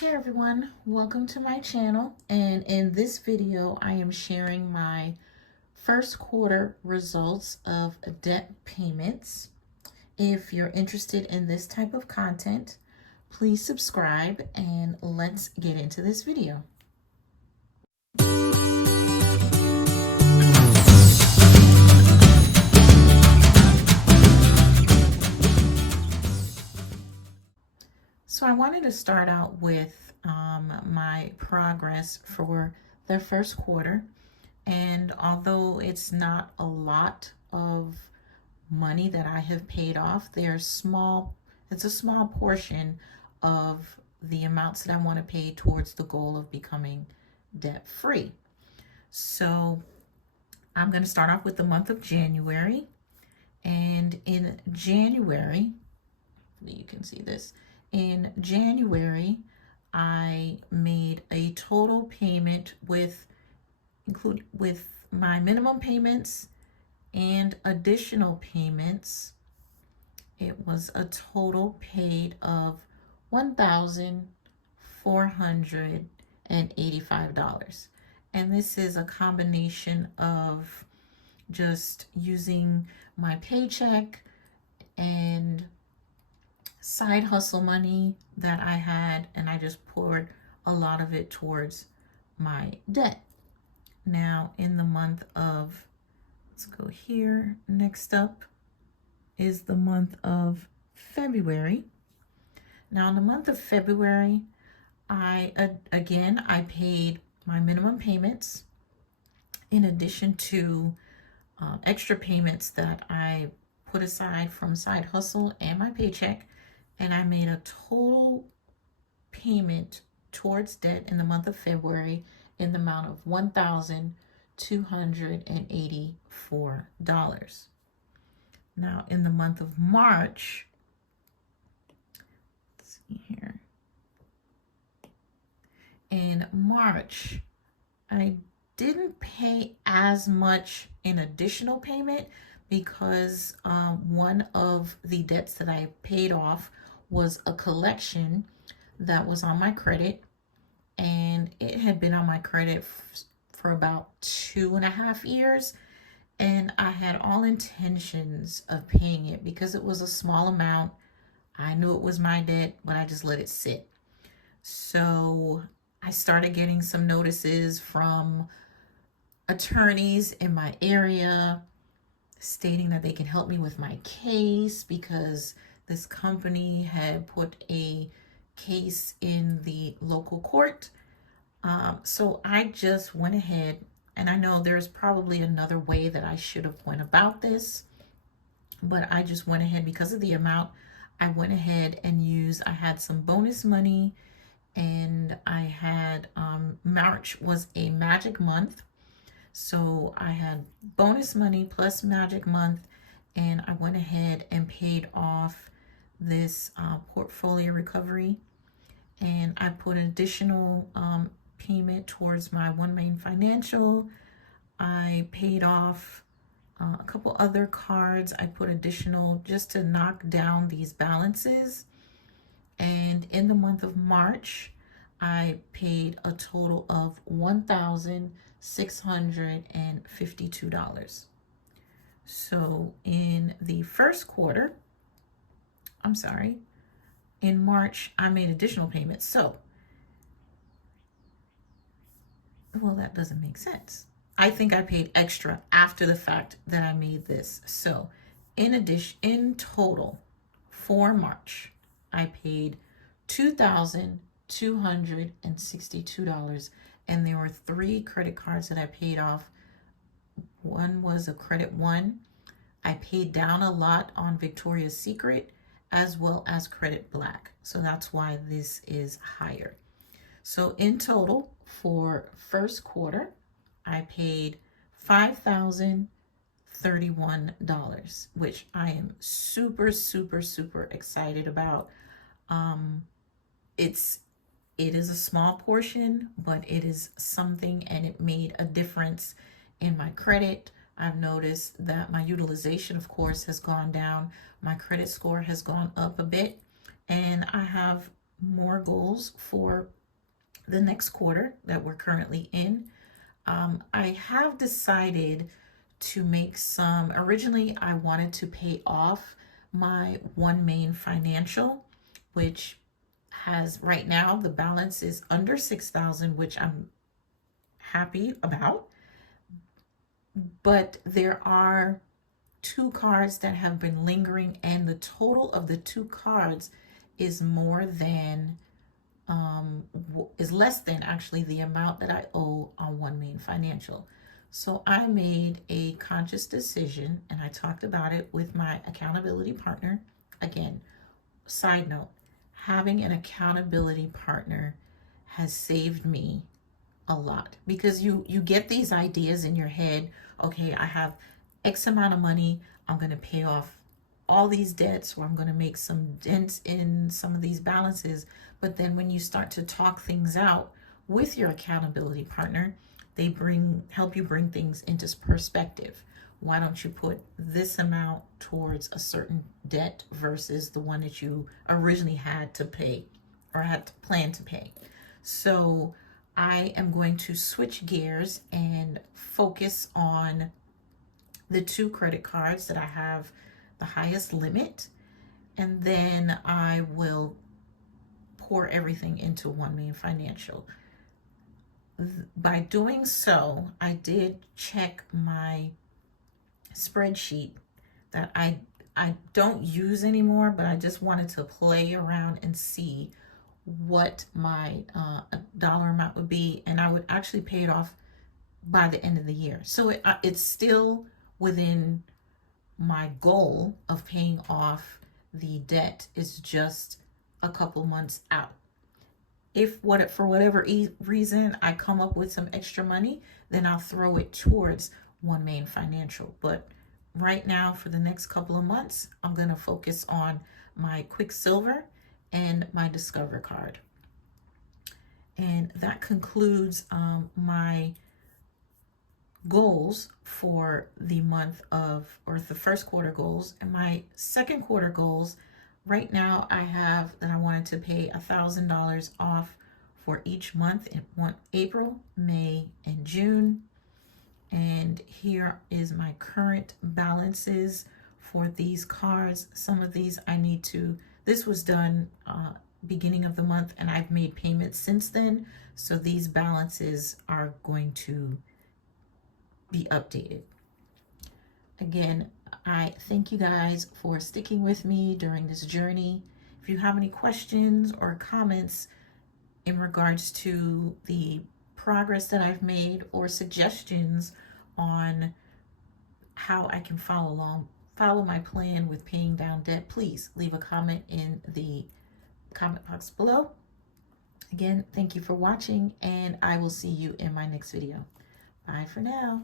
Hey everyone, welcome to my channel, and in this video I am sharing my first quarter results of debt payments. If you're interested in this type of content, please subscribe and let's get into this video. So I wanted to start out with my progress for the first quarter. And although it's not a lot of money that I have paid off, it's a small portion of the amounts that I want to pay towards the goal of becoming debt free. So I'm going to start off with the month of January. And in January, you can see this, in January, I made a total payment with my minimum payments and additional payments. It was a total paid of $1,485. And this is a combination of just using my paycheck and side hustle money that I had, and I just poured a lot of it towards my debt. Now in the month of, let's go here, next up is the month of February. Now in the month of February, I paid my minimum payments in addition to extra payments that I put aside from side hustle and my paycheck, and I made a total payment towards debt in the month of February in the amount of $1,284. Now in the month of March, let's see here. In March, I didn't pay as much in additional payment because one of the debts that I paid off was a collection that was on my credit, and it had been on my credit for about 2.5 years, and I had all intentions of paying it because it was a small amount. I knew it was my debt, but I just let it sit. So I started getting some notices from attorneys in my area stating that they can help me with my case because this company had put a case in the local court. So I just went ahead, and I know there's probably another way that I should have went about this, but I just went ahead because of the amount. I went ahead and I had some bonus money, and I had, March was a magic month. So I had bonus money plus magic month, and I went ahead and paid off this portfolio recovery, and I put an additional payment towards my One Main Financial. I paid off a couple other cards. I put additional just to knock down these balances. And in the month of March, I paid a total of $1,652. So in the first quarter, in March, I made additional payments. So, well, that doesn't make sense. I think I paid extra after the fact that I made this. So in total for March, I paid $2,262, and there were 3 credit cards that I paid off. One was a Credit One. I paid down a lot on Victoria's Secret as well as Credit Black. So that's why this is higher. So in total for first quarter, I paid $5,031, which I am super, super, super excited about. It is a small portion, but it is something, and it made a difference in my credit. I've noticed that my utilization, of course, has gone down. My credit score has gone up a bit, and I have more goals for the next quarter that we're currently in. I have decided to make some, originally I wanted to pay off my One Main Financial, which has right now the balance is under 6,000, which I'm happy about. But there are two cards that have been lingering, and the total of the two cards is more than is less than actually the amount that I owe on One Main Financial. So I made a conscious decision, and I talked about it with my accountability partner. Again, side note, having an accountability partner has saved me a lot, because you get these ideas in your head. Okay, I have X amount of money, I'm going to pay off all these debts, or I'm going to make some dents in some of these balances. But then when you start to talk things out with your accountability partner, they help you bring things into perspective. Why don't you put this amount towards a certain debt versus the one that you originally had to pay or had to plan to pay? So I am going to switch gears and focus on the two credit cards that I have the highest limit, and then I will pour everything into One Main Financial. By doing so, I did check my spreadsheet that I don't use anymore, but I just wanted to play around and see what my dollar amount would be, and I would actually pay it off by the end of the year. So it's still within my goal of paying off the debt, is just a couple months out. If for whatever reason I come up with some extra money, then I'll throw it towards One Main Financial. But right now, for the next couple of months, I'm going to focus on my Quicksilver and my Discover card. And that concludes my goals for the month of, or the first quarter goals. And my second quarter goals, right now I have that I wanted to pay $1,000 off for each month in April, May, and June. And here is my current balances for these cards. Some of these I need to, this was done beginning of the month, and I've made payments since then. So these balances are going to be updated. Again, I thank you guys for sticking with me during this journey. If you have any questions or comments in regards to the progress that I've made, or suggestions on how I can follow my plan with paying down debt, please leave a comment in the comment box below. Again, thank you for watching, and I will see you in my next video. Bye for now.